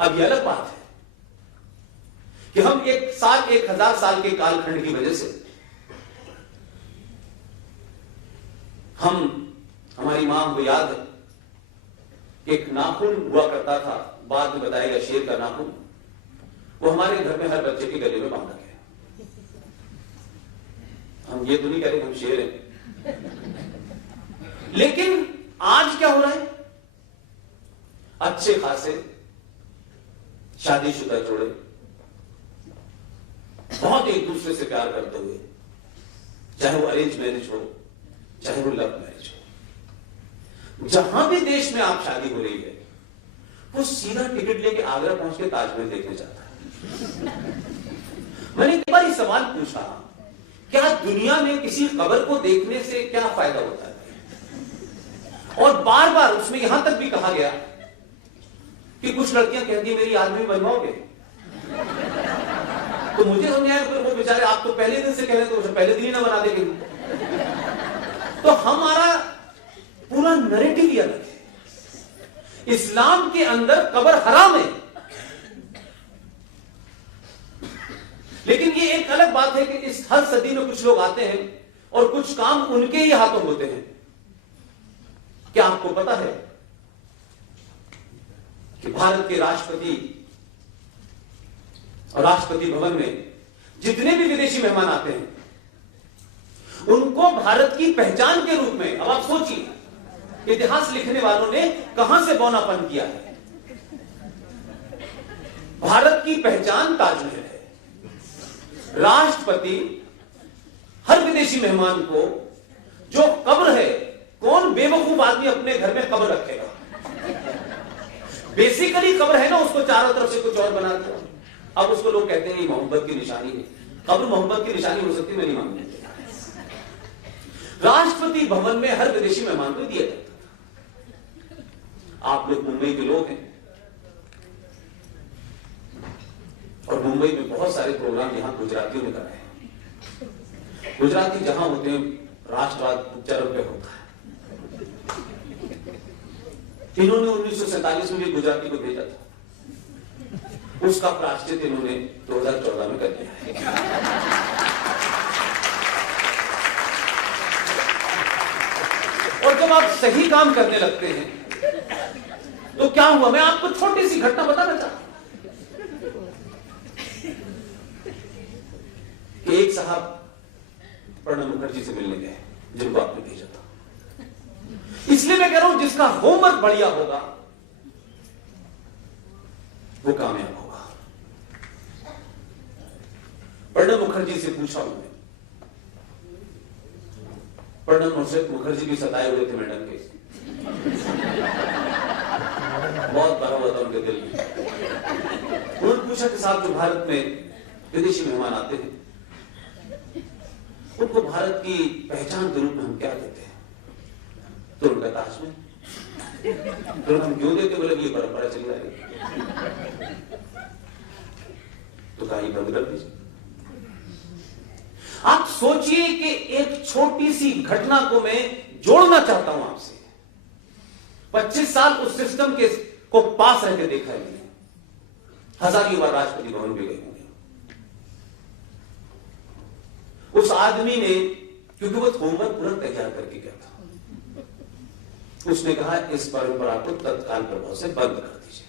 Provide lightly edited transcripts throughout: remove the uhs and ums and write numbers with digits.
अब यह अलग बात है कि हम 1000 साल के कालखंड की वजह से हमारी मां को याद है कि एक नाखून हुआ करता था, बाद में बताया गया शेर का नाखून, वो हमारे घर में हर बच्चे के गले में बांधा गया। हम ये तो नहीं कह रहे हम शेर हैं, लेकिन आज क्या हो रहा है? अच्छे खासे शादीशुदा जोड़े बहुत एक दूसरे से प्यार करते हुए, चाहे वो अरेंज मैरिज हो चाहे वो लव मैरिज हो, जहां भी देश में आप शादी हो रही है, वो सीधा टिकट लेके आगरा पहुंच के ताजमहल देखने जाता है। मैंने एक बार ये सवाल पूछा, क्या दुनिया में किसी कब्र को देखने से क्या फायदा होता है? और बार बार उसमें यहां तक भी कहा गया कि कुछ लड़कियां कहती मेरी आदमी बनवाओगे, तो मुझे समझाया वो बेचारे आप तो पहले दिन से कह रहे थे, तो पहले दिन ही ना बना देंगे। तो हमारा पूरा नैरेटिव ही अलग है। इस्लाम के अंदर कब्र हराम है, लेकिन ये एक अलग बात है कि इस हर सदी में कुछ लोग आते हैं और कुछ काम उनके ही हाथों होते हैं। क्या आपको पता है कि भारत के राष्ट्रपति और राष्ट्रपति भवन में जितने भी विदेशी मेहमान आते हैं, उनको भारत की पहचान के रूप में, अब आप सोचिए, इतिहास लिखने वालों ने कहां से बौनापन किया है। भारत की पहचान ताजमहल है। राष्ट्रपति हर विदेशी मेहमान को, जो कब्र है, कौन बेवकूफ आदमी अपने घर में कब्र रखेगा? बेसिकली कब्र है ना, उसको चारों तरफ से कुछ और बना दिया। अब उसको लोग कहते हैं मोहब्बत की निशानी है। कब्र मोहब्बत की निशानी हो सकती है, मैं नहीं मानता। राष्ट्रपति भवन में हर विदेशी मेहमान को दिया जाता था। आप लोग मुंबई के लोग हैं और मुंबई में बहुत सारे प्रोग्राम यहां गुजरातियों ने कराए हैं। गुजराती जहां होते हैं, राष्ट्रवाद चरम पे होता है। इन्होंने 1947 में भी गुजराती को भेजा था, उसका प्रायश्चित इन्होंने 2014 में कर दिया है। और जब आप सही काम करने लगते हैं तो क्या हुआ, मैं आपको छोटी सी घटना बताना चाहता हूं कि एक साहब प्रणब मुखर्जी से मिलने गए, जिनको आपने भेजा था। इसलिए मैं कह रहा हूं, जिसका होमवर्क बढ़िया होगा वो कामयाब होगा। प्रणब मुखर्जी से पूछा उन्होंने, प्रणब मुखर्जी भी सताए हुए थे मैडम के, बहुत भरा हुआ था उनके दिल में। उन्होंने पूछा कि साहब, जो भारत में विदेशी मेहमान आते हैं, उनको भारत की पहचान के रूप में हम क्या देते हैं? तो उनका ताजमहल। तो हम क्यों देते? बोले ये परंपरा चली आ रही है। तो कहा बंद कर दीजिए। आप सोचिए कि एक छोटी सी घटना को मैं जोड़ना चाहता हूं आपसे। 25 साल उस सिस्टम के को पास रहकर देखा है, हजारों बार राष्ट्रपति भवन भी गए होंगे। उस आदमी ने, क्योंकि वो होमवर्क पूरा तैयार करके गया था, उसने कहा इस परंपरा को तत्काल प्रभाव से बंद कर दीजिए।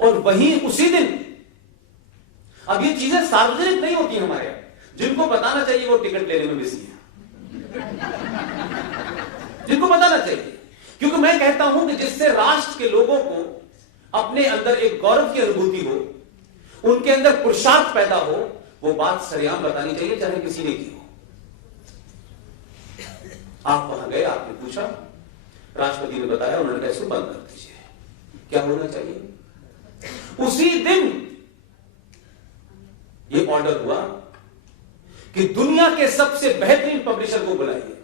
और वहीं उसी दिन, अब ये चीजें सार्वजनिक नहीं होती हमारे यहां, जिनको बताना चाहिए वो टिकट लेने में बिजी है, जिनको बताना चाहिए। क्योंकि मैं कहता हूं कि जिससे राष्ट्र के लोगों को अपने अंदर एक गौरव की अनुभूति हो, उनके अंदर पुरुषार्थ पैदा हो, वो बात सरेआम बतानी चाहिए, चाहे किसी ने की हो। आप वहां गए, आपने पूछा, राष्ट्रपति ने बताया, उन्होंने कहा इसको बंद कर दीजिए। क्या होना चाहिए? उसी दिन ये ऑर्डर हुआ कि दुनिया के सबसे बेहतरीन पब्लिशर को बुलाइए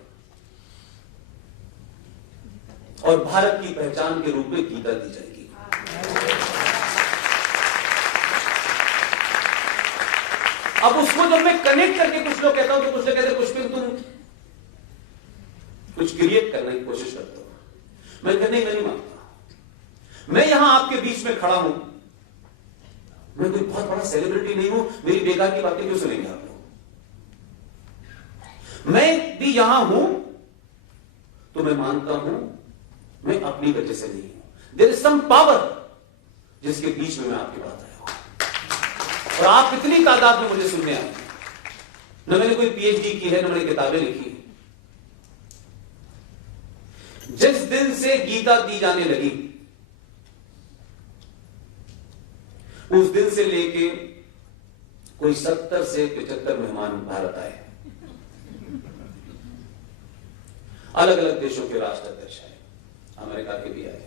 और भारत की पहचान के रूप में गीता दी जाएगी। अब उसको जब मैं कनेक्ट करके कुछ लोग कहता हूं, तो कुछ लोग कहते हैं पुष्पिन तुम कुछ क्रिएट करने की कोशिश करते हो। मैं नहीं मानता। मैं यहां आपके बीच में खड़ा हूं, मैं कोई बहुत बड़ा सेलिब्रिटी नहीं हूं, मेरी बेकार की बातें क्यों सुनेंगे आप लोग? मैं भी यहां हूं तो मैं मानता हूं मैं अपनी वजह से नहीं हूं, देयर इज सम पावर जिसके बीच में मैं आपके पास आया हूं। और आप इतनी तादाद में मुझे सुनने आए, न मैंने कोई पीएचडी की है, न मैंने किताबें लिखी है। जिस दिन से गीता दी जाने लगी, उस दिन से लेके कोई 70 से 75 मेहमान भारत आए, अलग अलग देशों के राष्ट्राध्यक्ष आए, अमेरिका के भी आए,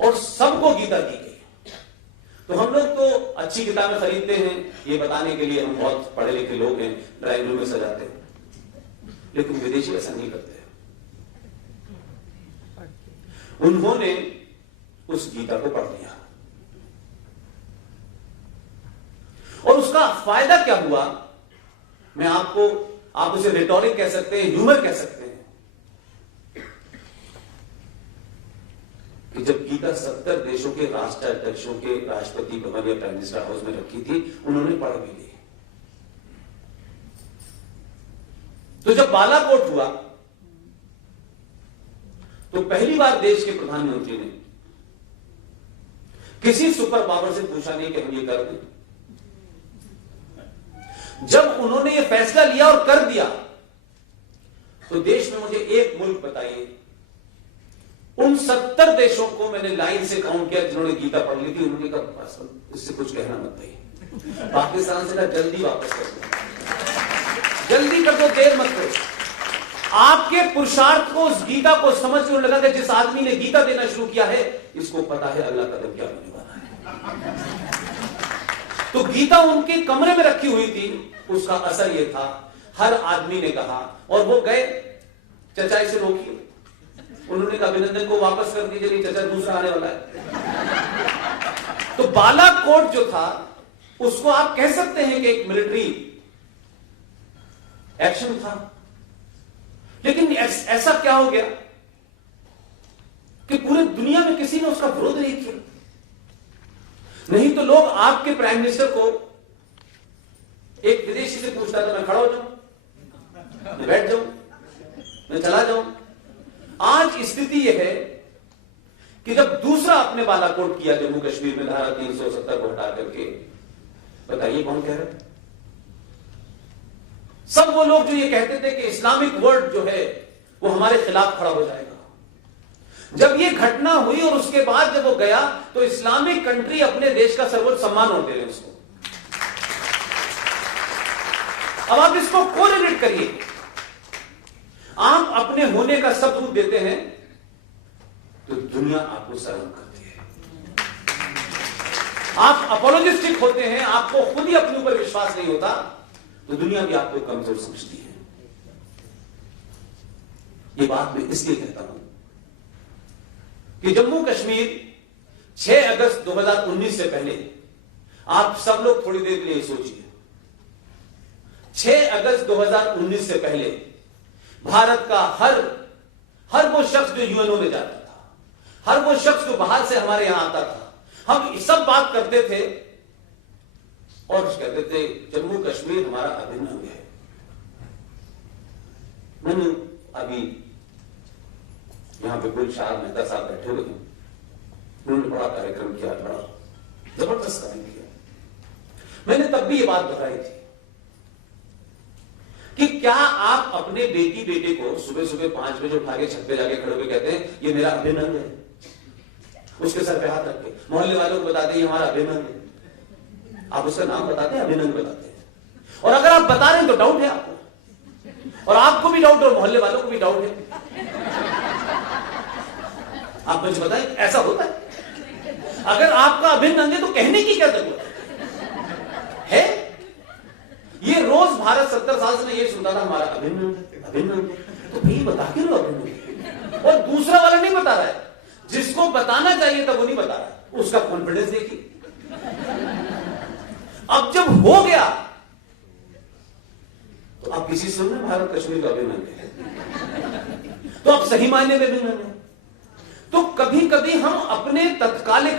और सबको गीता दी गई। तो हम लोग तो अच्छी किताबें खरीदते हैं ये बताने के लिए हम बहुत पढ़े लिखे लोग हैं, ड्राइंग रूम में सजाते हैं, लेकिन विदेशी ऐसा नहीं करते। उन्होंने उस गीता को पढ़ लिया, और उसका फायदा क्या हुआ, मैं आपको, आप उसे रिटोरिक कह सकते हैं, ह्यूमर कह सकते हैं, कि जब गीता 70 देशों के राष्ट्राध्यक्षों के राष्ट्रपति भवन या प्राइम मिनिस्टर हाउस में रखी थी, उन्होंने पढ़ भी ली। तो जब बालाकोट हुआ तो पहली बार देश के प्रधानमंत्री ने किसी सुपर पावर से पूछा नहीं कि हम ये कर दें। जब उन्होंने ये फैसला लिया और कर दिया, तो देश में मुझे एक मुल्क बताइए, उन 70 देशों को मैंने लाइन से काउंट किया जिन्होंने गीता पढ़ ली थी, उन्होंने कहा बस इससे कुछ कहना मत भाई, पाकिस्तान से ना जल्दी वापस कर दो, जल्दी कर दो, देर मत करो। आपके पुरुषार्थ को, उस गीता को समझ के लगा कि जिस आदमी ने गीता देना शुरू किया है, इसको पता है अगला कदम क्या होने वाला है। तो गीता उनके कमरे में रखी हुई थी, उसका असर यह था, हर आदमी ने कहा, और वो गए, चचा इसे रोकिए, उन्होंने कहा अभिनंदन को वापस कर दीजिए, नहीं चचा दूसरा आने वाला है। तो बालाकोट जो था, उसको आप कह सकते हैं कि एक मिलिट्री एक्शन था, लेकिन ऐसा क्या हो गया कि पूरे दुनिया में किसी ने उसका विरोध नहीं किया। नहीं तो लोग आपके प्राइम मिनिस्टर को, एक विदेशी से पूछता था, मैं खड़ा हो जाऊं, मैं बैठ जाऊं, मैं चला जाऊं। आज स्थिति यह है कि जब दूसरा आपने बालाकोट किया जम्मू कश्मीर में धारा 370 को हटा करके, बताइए कौन कह रहा है? सब वो लोग जो ये कहते थे कि इस्लामिक वर्ल्ड जो है वो हमारे खिलाफ खड़ा हो जाएगा। जब ये घटना हुई और उसके बाद जब वो गया, तो इस्लामिक कंट्री अपने देश का सर्वोच्च सम्मान और दे रहे हैं उसको। अब आप इसको कोरिलेट करिए, आप अपने होने का सबूत देते हैं तो दुनिया आपको सलाम करती है। आप अपोलोजिस्टिक होते हैं, आपको खुद ही अपने ऊपर विश्वास नहीं होता, तो दुनिया भी आपको कमजोर समझती है। ये बात मैं इसलिए कहता हूं कि जम्मू कश्मीर 6 अगस्त 2019 से पहले, आप सब लोग थोड़ी देर के लिए सोचिए, 6 अगस्त 2019 से पहले भारत का हर वो शख्स जो यूएनओ में जाता था, हर वो शख्स जो बाहर से हमारे यहां आता था, हम सब बात करते थे और कहते थे जम्मू कश्मीर हमारा अभिन्न अंग है। मैंने अभी यहां पे गुलशार मेहता साहब बैठे हुए हैं, उन्होंने बड़ा कार्यक्रम किया, बड़ा जबरदस्त काम किया। मैंने तब भी ये बात दोहराई थी कि क्या आप अपने बेटी बेटे को सुबह सुबह 5 बजे उठा के छत पे जाके खड़े होकर कहते हैं ये मेरा अभिन्न अंग है, उसके सर पे हाथ रख के मोहल्ले वालों को बताते हैं ये हमारा अभिन्न अंग है, आप उसका नाम बताते हैं, अभिनंदन बताते हैं। और अगर आप बता रहे हैं तो डाउट है आपको, और आपको भी डाउट और मोहल्ले वालों को भी डाउट है। आप मुझे बताएं ऐसा होता है? अगर आपका अभिन्न अंग है तो कहने की क्या जरूरत है? ये रोज भारत 70 साल से मैं ये सुनता था हमारा अभिन्न अंग है, अभिन्न अंग है, तो भाई बता के लो अभिन्न अंग है। और दूसरा वाला नहीं बता रहा है, जिसको बताना चाहिए था वो नहीं बता रहा है, उसका कॉन्फिडेंस देखिए। अब जब हो गया तो अब किसी सुनना भारत कश्मीर का अभिन्न अंग है, तो अब सही मायने में अभिन्न अंग है। तो कभी कभी हम अपने तत्कालिक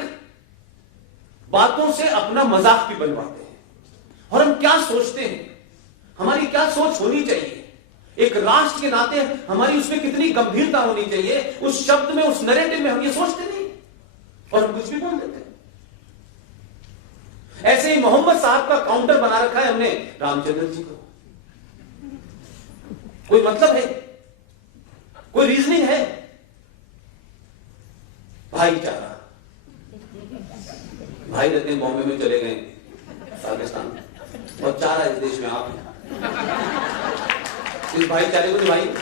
बातों से अपना मजाक भी बनवाते हैं। और हम क्या सोचते हैं, हमारी क्या सोच होनी चाहिए, एक राष्ट्र के नाते हमारी उसमें कितनी गंभीरता होनी चाहिए, उस शब्द में, उस नैरेटिव में हम ये सोचते नहीं और हम कुछ भी बोल देते हैं। ऐसे ही मोहम्मद साहब का काउंटर बना रखा है हमने रामचंद्र जी को। कोई मतलब है, कोई रीजनिंग है? भाईचारा, भाई रहते हैं बॉम्बे में, चले गए पाकिस्तान, और चारा इस देश में आप हैं। इस भाईचारे को निभाइए।